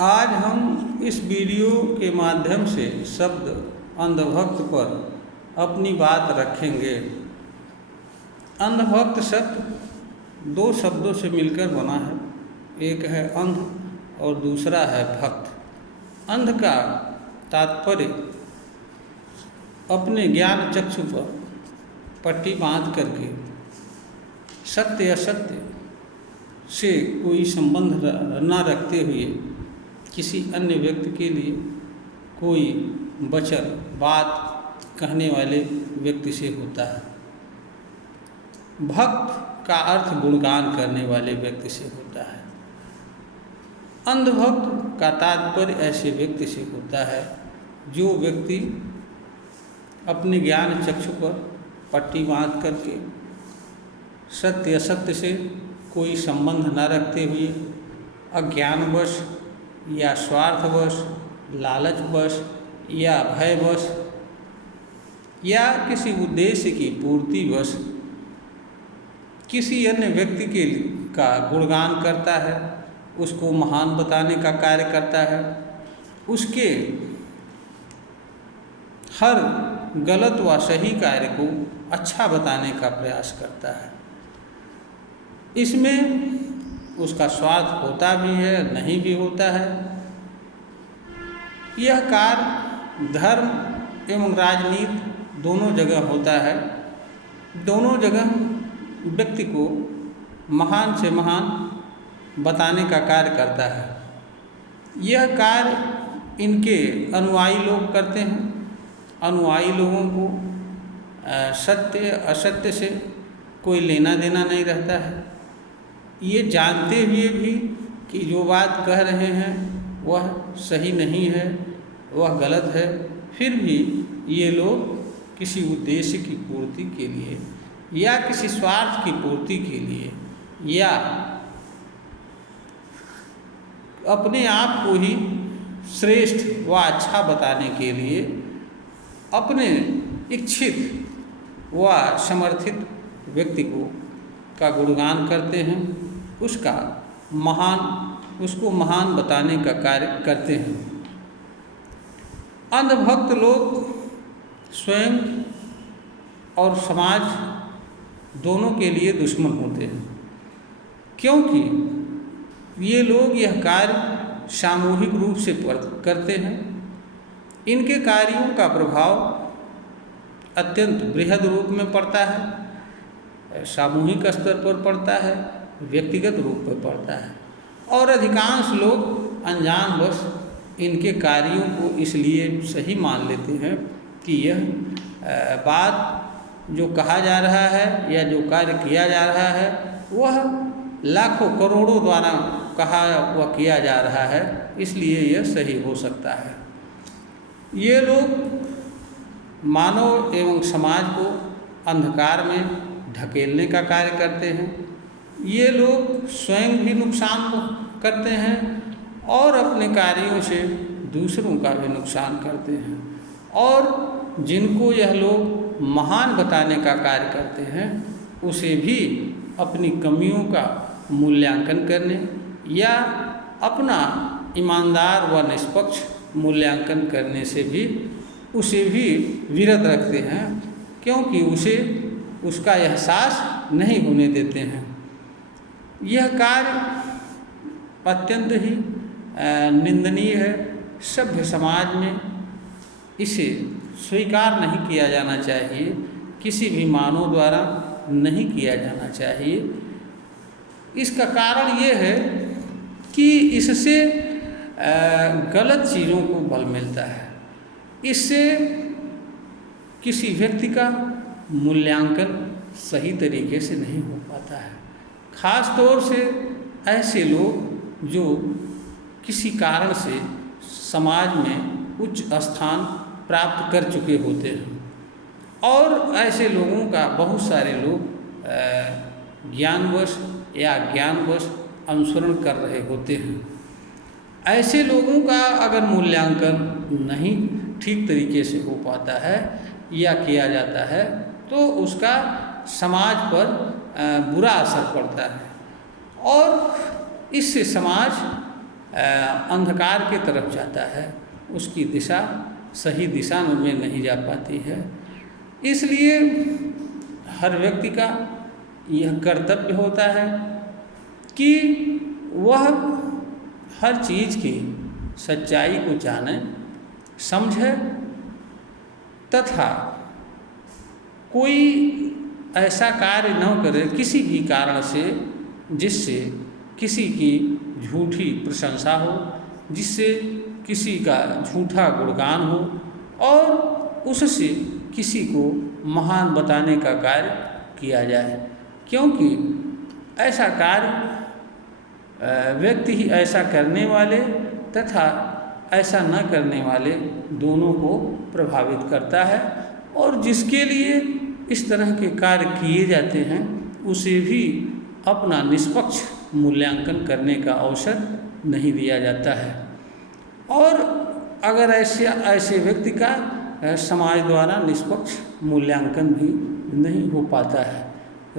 आज हम इस वीडियो के माध्यम से शब्द अंधभक्त पर अपनी बात रखेंगे। अंधभक्त शब्द दो शब्दों से मिलकर बना है, एक है अंध और दूसरा है भक्त। अंध का तात्पर्य अपने ज्ञान चक्षु पर पट्टी बांध करके सत्य असत्य से कोई संबंध न रखते हुए किसी अन्य व्यक्ति के लिए कोई वचन बात कहने वाले व्यक्ति से होता है। भक्त का अर्थ गुणगान करने वाले व्यक्ति से होता है। अंधभक्त का तात्पर्य ऐसे व्यक्ति से होता है जो व्यक्ति अपने ज्ञान चक्षु पर पट्टी बांध करके सत्य असत्य से कोई संबंध न रखते हुए अज्ञानवश या स्वार्थवश, लालचवश या भयवश या किसी उद्देश्य की पूर्तिवश किसी अन्य व्यक्ति का गुणगान करता है, उसको महान बताने का कार्य करता है, उसके हर गलत व सही कार्य को अच्छा बताने का प्रयास करता है। इसमें उसका स्वार्थ होता भी है, नहीं भी होता है। यह कार्य धर्म एवं राजनीति दोनों जगह होता है। दोनों जगह व्यक्ति को महान से महान बताने का कार्य करता है। यह कार्य इनके अनुयायी लोग करते हैं। अनुयायी लोगों को सत्य असत्य से कोई लेना देना नहीं रहता है। ये जानते हुए भी कि जो बात कह रहे हैं वह सही नहीं है, वह गलत है, फिर भी ये लोग किसी उद्देश्य की पूर्ति के लिए या किसी स्वार्थ की पूर्ति के लिए या अपने आप को ही श्रेष्ठ व अच्छा बताने के लिए अपने इच्छित व समर्थित व्यक्ति का गुणगान करते हैं, उसको महान बताने का कार्य करते हैं। अंधभक्त लोग स्वयं और समाज दोनों के लिए दुश्मन होते हैं, क्योंकि ये लोग यह कार्य सामूहिक रूप से करते हैं। इनके कार्यों का प्रभाव अत्यंत बृहद रूप में पड़ता है, सामूहिक स्तर पर पड़ता है, व्यक्तिगत रूप पर पड़ता है, और अधिकांश लोग अनजानवश इनके कार्यों को इसलिए सही मान लेते हैं कि यह बात जो कहा जा रहा है या जो कार्य किया जा रहा है वह लाखों करोड़ों द्वारा कहा व किया जा रहा है, इसलिए यह सही हो सकता है। ये लोग मानव एवं समाज को अंधकार में ढकेलने का कार्य करते हैं। ये लोग स्वयं भी नुकसान करते हैं और अपने कार्यों से दूसरों का भी नुकसान करते हैं, और जिनको यह लोग महान बताने का कार्य करते हैं उसे भी अपनी कमियों का मूल्यांकन करने या अपना ईमानदार व निष्पक्ष मूल्यांकन करने से भी उसे भी विरत रखते हैं, क्योंकि उसे उसका एहसास नहीं होने देते हैं। यह कार्य अत्यंत ही निंदनीय है। सभ्य समाज में इसे स्वीकार नहीं किया जाना चाहिए, किसी भी मानव द्वारा नहीं किया जाना चाहिए। इसका कारण ये है कि इससे गलत चीज़ों को बल मिलता है। इससे किसी व्यक्ति का मूल्यांकन सही तरीके से नहीं हो पाता है। ख़ास तौर से ऐसे लोग जो किसी कारण से समाज में उच्च स्थान प्राप्त कर चुके होते हैं, और ऐसे लोगों का बहुत सारे लोग ज्ञानवश या ज्ञानवश अनुसरण कर रहे होते हैं। ऐसे लोगों का अगर मूल्यांकन नहीं ठीक तरीके से हो पाता है या किया जाता है तो उसका समाज पर बुरा असर पड़ता है, और इससे समाज अंधकार की तरफ जाता है, उसकी दिशा सही दिशा में नहीं जा पाती है। इसलिए हर व्यक्ति का यह कर्तव्य होता है कि वह हर चीज़ की सच्चाई को जाने, समझे तथा कोई ऐसा कार्य न करे किसी भी कारण से जिससे किसी की झूठी प्रशंसा हो, जिससे किसी का झूठा गुणगान हो और उससे किसी को महान बताने का कार्य किया जाए, क्योंकि ऐसा कार्य व्यक्ति ही ऐसा करने वाले तथा ऐसा न करने वाले दोनों को प्रभावित करता है। और जिसके लिए इस तरह के कार्य किए जाते हैं उसे भी अपना निष्पक्ष मूल्यांकन करने का अवसर नहीं दिया जाता है। और अगर ऐसे व्यक्ति का समाज द्वारा निष्पक्ष मूल्यांकन भी नहीं हो पाता है।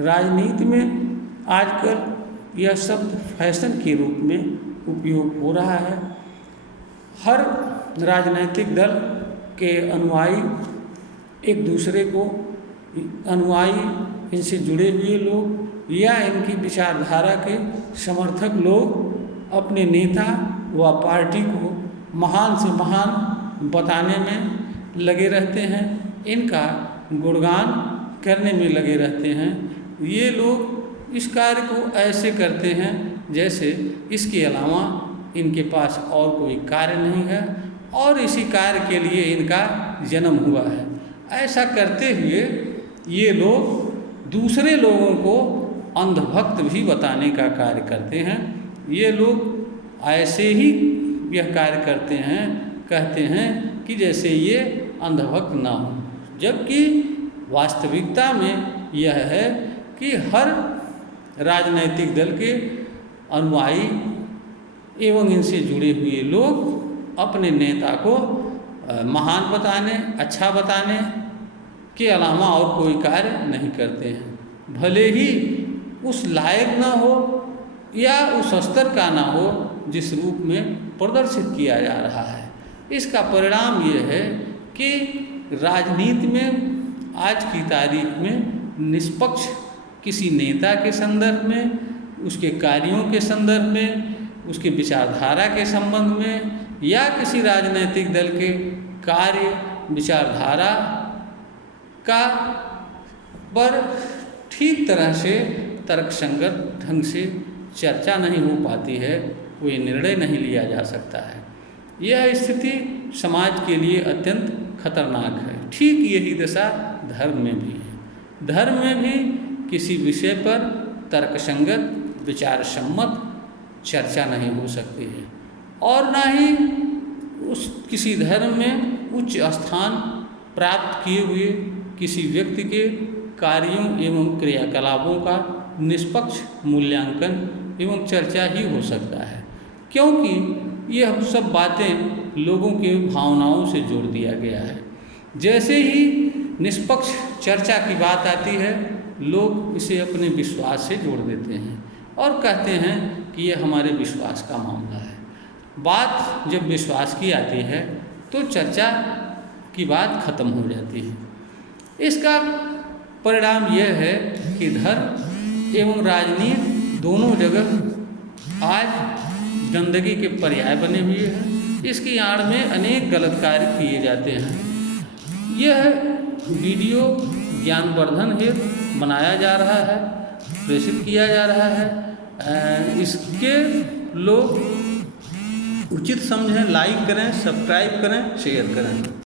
राजनीति में आजकल यह शब्द फैशन के रूप में उपयोग हो रहा है। हर राजनीतिक दल के अनुयायी एक दूसरे को इनसे जुड़े हुए लोग या इनकी विचारधारा के समर्थक लोग अपने नेता व पार्टी को महान से महान बताने में लगे रहते हैं, इनका गुणगान करने में लगे रहते हैं। ये लोग इस कार्य को ऐसे करते हैं जैसे इसके अलावा इनके पास और कोई कार्य नहीं है और इसी कार्य के लिए इनका जन्म हुआ है। ऐसा करते हुए ये लोग दूसरे लोगों को अंधभक्त भी बताने का कार्य करते हैं। ये लोग ऐसे ही यह कार्य करते हैं, कहते हैं कि जैसे ये अंधभक्त ना हो, जबकि वास्तविकता में यह है कि हर राजनीतिक दल के अनुयायी एवं इनसे जुड़े हुए लोग अपने नेता को महान बताने, अच्छा बताने के अलावा और कोई कार्य नहीं करते हैं। भले ही उस लायक ना हो या उस स्तर का ना हो जिस रूप में प्रदर्शित किया जा रहा है। इसका परिणाम ये है कि राजनीति में आज की तारीख में निष्पक्ष किसी नेता के संदर्भ में, उसके कार्यों के संदर्भ में, उसके विचारधारा के संबंध में या किसी राजनीतिक दल के कार्य विचारधारा का पर ठीक तरह से तर्कसंगत ढंग से चर्चा नहीं हो पाती है, कोई निर्णय नहीं लिया जा सकता है। यह स्थिति समाज के लिए अत्यंत खतरनाक है। ठीक यही दशा धर्म में भी है। धर्म में भी किसी विषय पर तर्कसंगत विचार सम्मत चर्चा नहीं हो सकती है और ना ही उस किसी धर्म में उच्च स्थान प्राप्त किए हुए किसी व्यक्ति के कार्यों एवं क्रियाकलापों का निष्पक्ष मूल्यांकन एवं चर्चा ही हो सकता है, क्योंकि यह सब बातें लोगों के भावनाओं से जोड़ दिया गया है। जैसे ही निष्पक्ष चर्चा की बात आती है, लोग इसे अपने विश्वास से जोड़ देते हैं और कहते हैं कि यह हमारे विश्वास का मामला है। बात जब विश्वास की आती है तो चर्चा की बात खत्म हो जाती है। इसका परिणाम यह है कि धर्म एवं राजनीति दोनों जगह आज गंदगी के पर्याय बने हुए हैं। इसकी आड़ में अनेक गलत कार्य किए जाते हैं। यह वीडियो ज्ञानवर्धन हेतु बनाया जा रहा है, प्रेषित किया जा रहा है। इसके लोग उचित समझें, लाइक करें, सब्सक्राइब करें, शेयर करें।